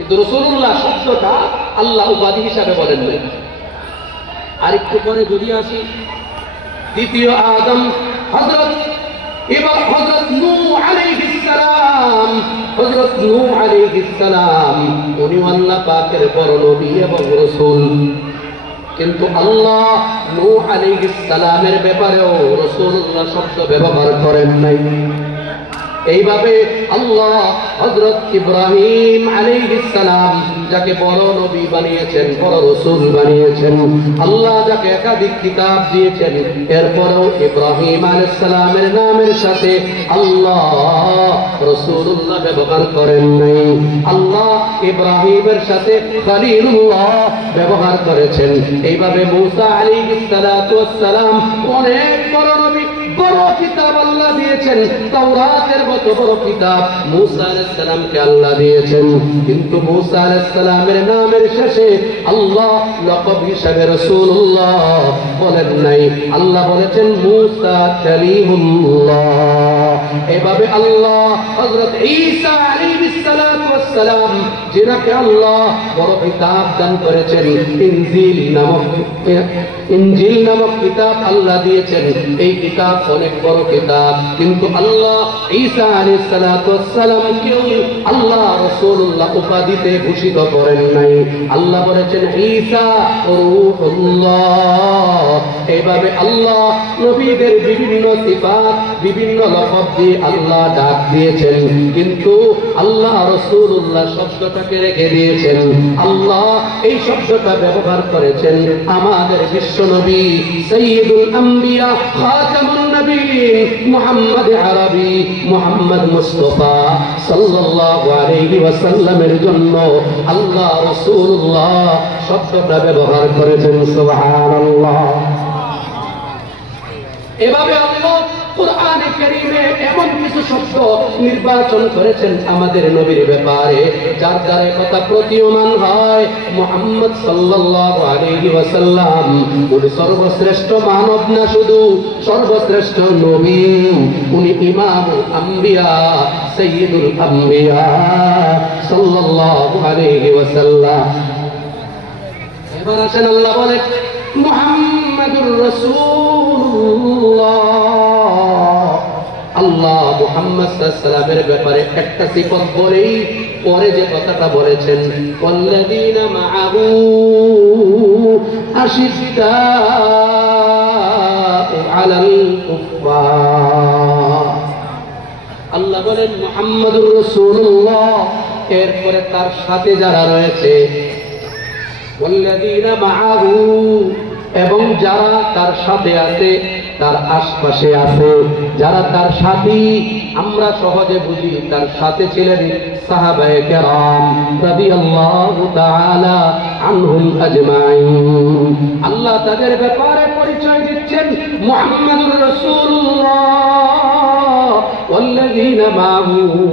কিন্তু রাসূলুল্লাহ শব্দটা আল্লাহ উপাধি হিসাবে বলেন নাই। আরেকটু পরে যদি আসি, দ্বিতীয় আদম হযরত নূহ আলাইহিস সালাম, হযরত নূহ আলাইহিস সালাম উনি আল্লাহ পাকের বড় নবী এবং রাসূল। কিন্তু আল্লাহ নূহ আলাইহিস সালামের ব্যাপারেও রাসূলুল্লাহ শব্দ ব্যবহার করেন নাই। এইভাবে আল্লাহ হযরত ইব্রাহিম আলাইহিস সালাম যাকে বড় নবী বানিয়েছেন, বড় রাসূল বানিয়েছেন, আল্লাহ যাকে একাধিক কিতাব দিয়েছেন, এরপরেও ইব্রাহিম আলাইহিস সালামের নামের সাথে আল্লাহ রাসূলুল্লাহ ব্যবহার করেন নাই। আল্লাহ ইব্রাহিমের সাথে খলিলুল্লাহ ব্যবহার করেছেন। এইভাবে মূসা আলাইহিস সালাতু ওয়াস সালাম অনেক বড় নবী, বড় কিতাব আল্লাহ দিয়েছেন, তাওরাতের মতো বড় কিতাব মূসা আলাইহিস সালামকে আল্লাহ দিয়েছেন। কিন্তু মূসা আলাইহিস সালামের নামের শেষে আল্লাহ লকব হিসেবে রাসূলুল্লাহ বলেন নাই, আল্লাহ বলেছেন মূসা কালিমুল্লাহ। এভাবে আল্লাহ হযরত ঈসা আলাইহিস সালাতু ওয়াস সালাম, যিনাকে আল্লাহ বড় কিতাব দান করেছেন, ইনজিল নামক কিতাব আল্লাহ দিয়েছেন। এই কিতাব অনেক বড় কিতাব, কিন্তু আল্লাহ ঈসা আলাইহিস সালাতু ওয়াস সালামকে আল্লাহ রাসূলুল্লাহ উপাধিতে ভূষিত করেন নাই। আল্লাহ বলেছেন ঈসা রূহুল্লাহ। এইভাবে আল্লাহ নবীদের বিভিন্ন সিফাত, বিভিন্ন লকব দিয়ে আল্লাহ ডাক দিয়েছেন, কিন্তু আল্লাহ রাসূলুল্লাহ শব্দটাকে রেখে দিয়েছেন। আল্লাহ এই শব্দটা ব্যবহার করেছেন আমাদের বিশ্ব নবী সাইয়্যিদুল আম্বিয়া খাতামুন নবিয়্যিন মুহাম্মদ আরবি, মুহাম্মদ মুস্তাফা সাল্লাল্লাহু আলাইহি ওয়াসাল্লামের জন্য আল্লাহ রাসূলুল্লাহ শব্দটা ব্যবহার করেছেন। সুবহানাল্লাহ। এভাবে আল্লাহ কুরআনে কারীমে এমন কিছু শব্দ নির্বাচন করেছেন আমাদের নবীর ব্যাপারে, যার দ্বারা কথা প্রতীয়মান হয় মুহাম্মদ সাল্লাল্লাহু আলাইহি ওয়াসাল্লাম উনি সর্বশ্রেষ্ঠ মানব না, শুধু সর্বশ্রেষ্ঠ নবী। উনি ইমামুল আম্বিয়া, সাইয়্যিদুল আম্বিয়া সাল্লাল্লাহু আলাইহি ওয়াসাল্লাম। এবার আসেন আল্লাহ বলে মুহাম্মাদুর রাসূলুল্লাহ। আল্লাহ মুহাম্মদ সাল্লাল্লাহু আলাইহি ওয়াসাল্লামের ব্যাপারে একটা সিফত বলেই পরে যে কথাটা বলেছেন, ওয়াল্লাযীনা মাআহু আশিদ্দাউ আলাল কুফফার। আল্লাহ বলেন মুহাম্মাদুর রাসূলুল্লাহ, এরপরে তার সাথে যারা রয়েছে ওয়াল্লাযীনা মাআহু, এবং যারা তার সাথে আছে, তার আশপাশে আছে, যারা তার সাথী, আমরা সহজে বুঝি তার সাথে ছিলেন সাহাবায়ে কেরাম রাদিয়াল্লাহু তাআলা আনহুম আজমাইন। আল্লাহ তাদের ব্যাপারে পরিচয় দিচ্ছেন মুহাম্মাদুর রাসূলুল্লাহ ওয়াল্লাযীনা মাআহু